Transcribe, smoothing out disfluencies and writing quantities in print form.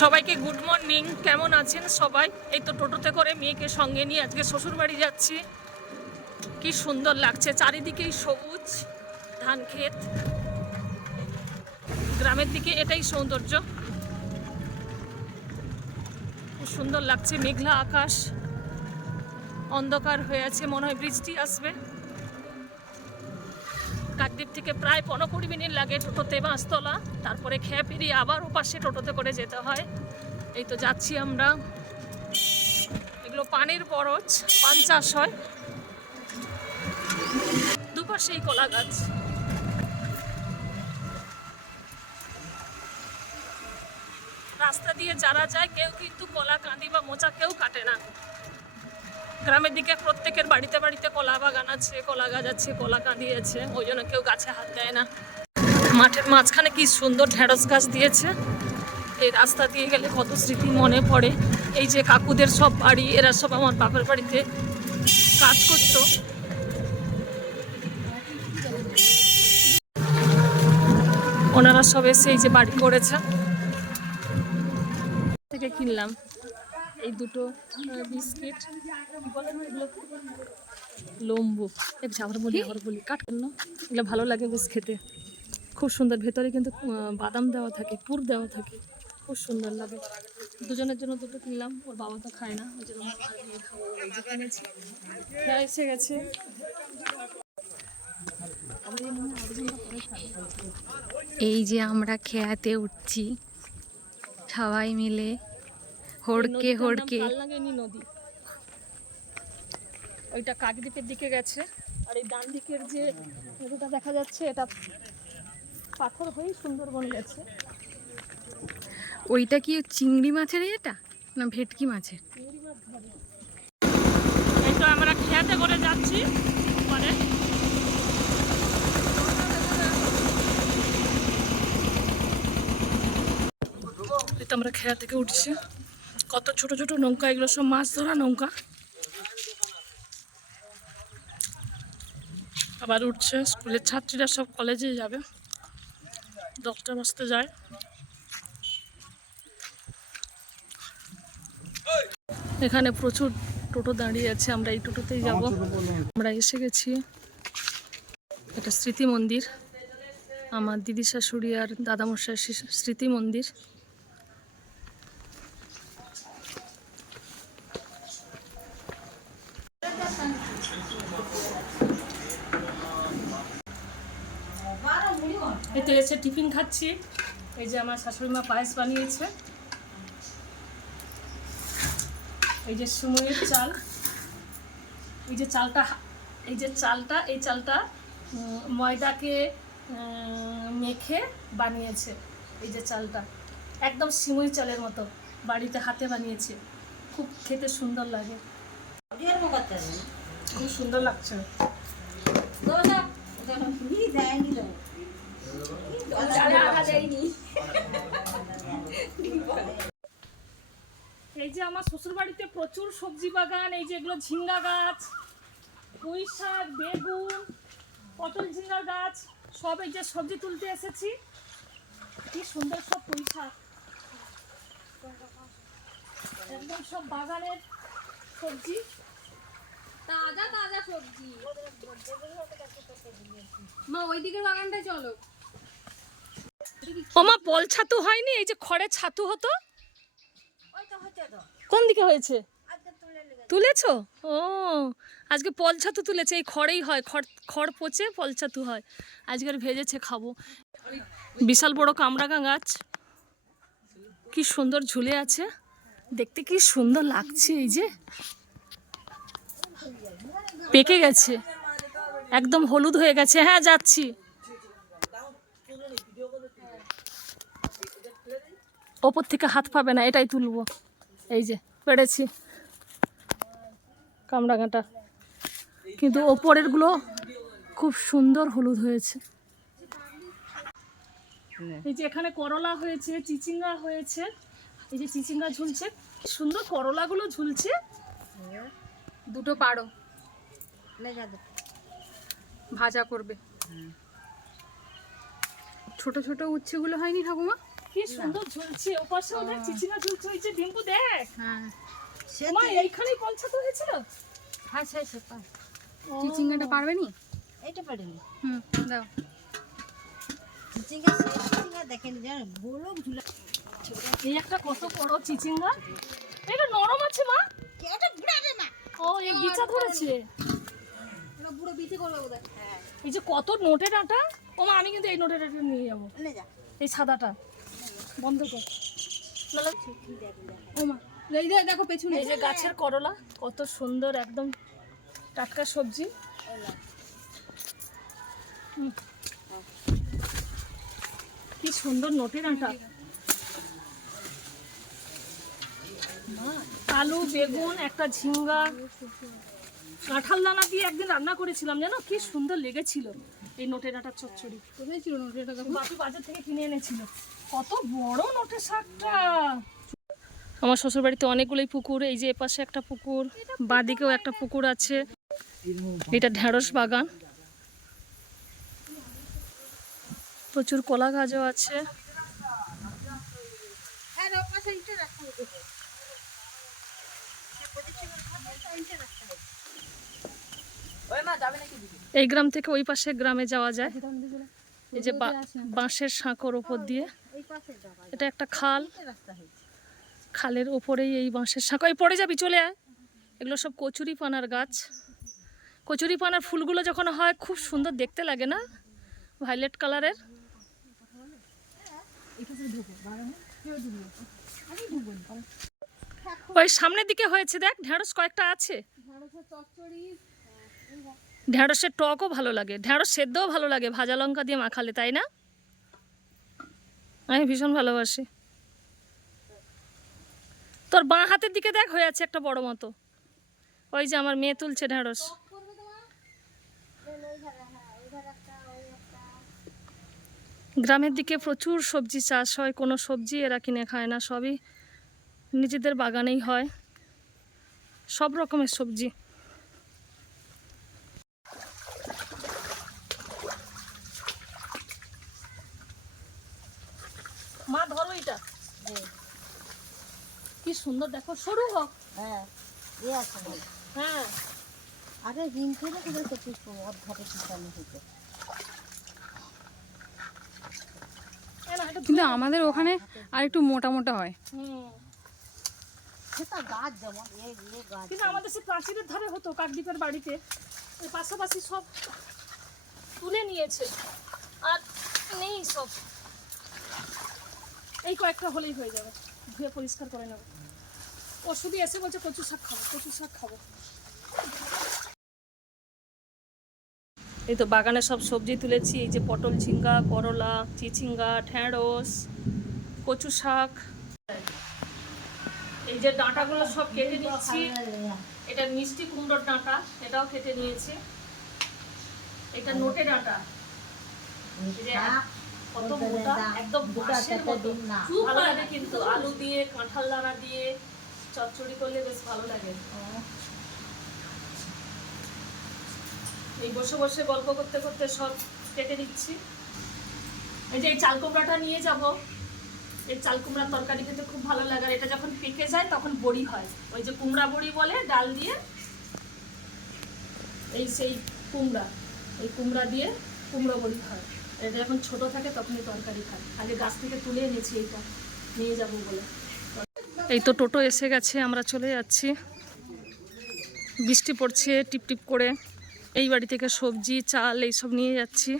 সবাইকে good morning. কেমন আছেন সবাই? এই তো টোটোতে করে মেয়েকে সঙ্গে নিয়ে আজকে শ্বশুর বাড়ি যাচ্ছি। কি সুন্দর লাগছে, চারিদিকেই সবুজ ধান ক্ষেত। গ্রামের দিকে এটাই সৌন্দর্য। খুব সুন্দর লাগছে, মেঘলা আকাশ, অন্ধকার হয়ে আছে, মনে হয় বৃষ্টি আসবে। কাকদ্বীপ থেকে প্রায় 15-20 মিনিট লাগে টোটোতে বাঁশতলা, তারপরে খেয়ে পেরিয়ে আবার ওপাশে টোটোতে করে যেতে হয়। এই তো যাচ্ছি আমরা। এগুলো পানের বরজ, পান চাষ হয় দুপাশেই কলা গাছ। রাস্তা দিয়ে যারা যায় কেউ কিন্তু কলা কাঁদি বা মোচা কেউ কাটে না। গ্রামের দিকে প্রত্যেকের বাড়িতে বাড়িতে কলা বাগান আছে, কলা গাছ আছে, কলা কাঁদি আছে, ওই জন্য কেউ গাছে হাত দেয় না। মাঠের মাঝখানে কি সুন্দর ঢেঁড়স গাছ দিয়েছে। এই রাস্তা দিয়ে গেলে কত স্মৃতি মনে পড়ে। এই যে কাকুদের সব বাড়ি, এরা সব আমার বাপের বাড়িতে কাজ করতো। ওনারা সব এসে এই যে বাড়ি করেছে। থেকে কিনলাম এই দুটো বিস্কিট, লম্বু, আবার বলি কাটবেন না, এগুলো ভালো লাগে বেশ খেতে, খুব সুন্দর। ভেতরে কিন্তু বাদাম দেওয়া থাকে, পুর দেওয়া থাকে, খুব সুন্দর লাগে। দুজনের জন্য দুটো কিনলাম, ওর বাবা তো খায় না, ওই জন্য কিনেছি। এসে গেছে। এই যে আমরা খেয়াতে উঠছি সবাই মিলে, হড়কে হড়কে। নদী ওইটা কাকদ্বীপের দিকে গেছে, আর এই ডান দিকের যে নদীটা দেখা যাচ্ছে এটা পাথর হয়েই সুন্দরবন গেছে। ওইটা কি চিংড়ি মাছের এটা না ভেটকি মাছের? এই তো আমরা খেয়াতে করে যাচ্ছি। পরে এই তো আমরা খেয়া থেকে উঠছি। কত ছোট ছোট নৌকা, এগুলো সব মাছ ধরা নৌকা। আবার উঠছে, স্কুলের ছাত্রীরা সব কলেজে যাবে, 10টা বাজতে যায়। এখানে প্রচুর টোটো দাঁড়িয়ে আছে, আমরা এই টোটোতেই যাব। আমরা এসে গেছি। এটা স্মৃতি মন্দির, আমার দিদি শাশুড়ি আর দাদামশাই স্মৃতি মন্দির। এতে এসে টিফিন খাচ্ছি। এই যে আমার শাশুড়ি মা পায়েস বানিয়েছে, এই যে সুময়ের চাল, এই যে চালটা, এই চালটা ময়দাকে মেখে বানিয়েছে। এই যে চালটা একদম সিমুই চালের মতো, বাড়িতে হাতে বানিয়েছে, খুব খেতে সুন্দর লাগে, খুব সুন্দর লাগছে। এই যে আমার শ্বশুর বাড়িতে প্রচুর সবজি বাগান, এই যে এগুলো ঝিঙ্গা গাছ, পুঁই শাক, বেগুন, পটল, ঝিঙ্গার গাছ, সব এই যে সবজি তুলতে এসেছি। কি সুন্দর সব পুঁই শাক, একদম সব বাগানের সবজি, তাজা তাজা সবজি। মা ওইদিকের বাগানটায় চলো। ওমা পল ছাতু হয়নি? এই যে খড়ের ছাতু হতো, কোন দিকে হয়েছে? তুলেছো? ও, আজকে পল ছাতু তুলেছে। এই খড়েই হয়, খড় পচে পল ছাতু হয়। আজকের ভেজেছে, খাবো। বিশাল বড় কামরাঙা গাছ, কি সুন্দর ঝুলে আছে, দেখতে কি সুন্দর লাগছে। এই যে পেকে গেছে, একদম হলুদ হয়ে গেছে। হ্যাঁ যাচ্ছি। ওপর থেকে হাত পাবে না, এটাই তুলবো। এই যে পেড়েছি কামরাঙাটা, কিন্তু ওপরের গুলো খুব সুন্দর হলুদ হয়েছে। এই যে এখানে করলা হয়েছে, চিচিঙ্গা হয়েছে, এই যে চিচিঙ্গা ঝুলছে, সুন্দর করলাগুলো ঝুলছে। দুটো পারো ভাজা করবে। ছোট ছোট উচ্ছেগুলো হয়নি ঠাকুমা? কি সুন্দর ঝুলছে, ওপাশেও দেখ চিচিঙ্গা ঝুলছে, ওই যে ডিম্পু দেখ। হ্যাঁ মা এইখানেই পৌঁছাতে হয়েছিল। হ্যাঁ সে পায়। চিচিঙ্গাটা পারবে নি? এইটা পারিনি। দাও। চিচিঙ্গা দেখেন জানেন গোলক ঝুলা। এই একটা কত বড় চিচিঙ্গা, এটা নরম আছে মা। এটা ঘুরাবে না। ও এই বিচা ধরেছে, ওরা পুরো বিচে করবে বোধহয়। হ্যাঁ এই যে কত নোটের আটা। ও মা আমি কিন্তু এই নোটের আটা নিয়ে যাবো, নে যা। এই সাদাটা বন্ধ কর। নাহলে ও মা এই দেখো পেছনে। এই যে গাছের করলা, কত সুন্দর একদম টাটকা সবজি। কি সুন্দর নোটের আটা। আলু, বেগুন, একটা ঝিঙ্গা, কাঁঠাল দানা দিয়ে একদিন রান্না করেছিলাম জানো, কি সুন্দর লেগেছিল এই নোটের আটার চচ্চড়ি। কোথায় ছিল নোটেটা? দেখো বাপি বাজার থেকে কিনে এনেছিল, কত বড় নোটের শাকটা। আমার শ্বশুর বাড়িতে অনেকগুলোই পুকুর, এই যে এপাশে একটা পুকুর, বাঁদিকেও একটা পুকুর আছে। এটা ঢেঁড়স বাগান, প্রচুর কলা গাছও আছে। হ্যাঁ রে পাশে ইটা রাখতে হবে। ওই মা যাবে নাকি দিদি? এই গ্রাম থেকে ওই পাশে গ্রামে যাওয়া যায়, এই যে বাঁশের সাঁকোর ওপর দিয়ে। এই পাশে যাবা। এটা একটা খাল, এটা রাস্তা হয়েছে। খালের ওপরেই এই বাঁশের সাঁকোয় পড়ে যাবি, চলে আয়। এগুলো সব কচুরি পানার গাছ। কচুরি পানার ফুলগুলো যখন হয় খুব সুন্দর দেখতে লাগে না, ভায়োলেট কালারের। ওই সামনের দিকে হয়েছে দেখ, ঢেঁড়স কয়েকটা আছে। ঢেঁড়সের চচ্চড়ি। ঢেঁড়সের টকও ভালো লাগে, ঢেঁড়স সেদ্ধও ভালো লাগে ভাজা লঙ্কা দিয়ে মাখালে, তাই না? আমি ভীষণ ভালোবাসি। তোর বাঁ হাতের দিকে দেখ হয়ে আছে একটা বড় মতো, ওই যে আমার মেয়ে তুলছে ঢেঁড়স। গ্রামের দিকে প্রচুর সবজি চাষ হয়, কোনো সবজি এরা কিনে খায় না, সবই নিজেদের বাগানেই হয়, সব রকমের সবজি। মা ধরো এটা, কি সুন্দর দেখো, সরু হোক। হ্যাঁ এ আছে না। হ্যাঁ আরে রিম করে কোথায় করছিস অধারে পিছানো হয়েছে। কিন্তু আমাদের ওখানে আর একটু মোটা মোটা হয়। সেটা গাছ যেমন গাছ। কিন্তু আমাদের সে প্রাচীরের ধারে হতো কাকদ্বীপের বাড়িতে, ওই পাশাপাশি সব তুলে নিয়েছে আর নেই সব। এই কয়েকটা হলেই হয়ে যাবে, ধুয়ে পরিষ্কার করে নেব। ও শুধু এসে বলছে কচু শাক খাবো, কচু শাক খাবো। এই তো বাগানে সব সবজি তুলেছি, এই যে পটল, ঝিঙ্গা, করলা, চিচিঙ্গা, ঢেঁড়স, কচু শাক। এই যে ডাঁটাগুলো সব কেটে নিচ্ছি, এটা মিষ্টি কুমড়োর ডাঁটা, এটাও কেটে নিয়েছি। এটা নোটে ডাঁটা, এই যে কত মোটা, একদম বাঁশের মতো, খুব ভালো লাগে কিন্তু আলু দিয়ে, কাঁঠাল দানা দিয়ে চচ্চড়ি করলে বেশ ভালো লাগে। এই বসে বসে গল্প করতে করতে সব কেটে দিচ্ছি। এই যে এই চাল কুমড়াটা নিয়ে যাব, এই চাল কুমড়ার তরকারি খেতে খুব ভালো লাগে, আর এটা যখন পেকে যায় তখন বড়ি হয়, ওই যে কুমড়া বড়ি বলে, ডাল দিয়ে। এই সেই কুমড়া, এই কুমড়া দিয়ে কুমড়ো বড়ি হয়। এটা যখন ছোট থাকে তখনই তরকারি খায়, আগে গাছ থেকে তুলে এনেছি, এইটা নিয়ে যাব বলে। এই তো টোটো এসে গেছে, আমরা চলে যাচ্ছি। বৃষ্টি পড়ছে টিপ টিপ করে, এই বাড়ি থেকে সবজি চাল এইসব নিয়ে যাচ্ছি।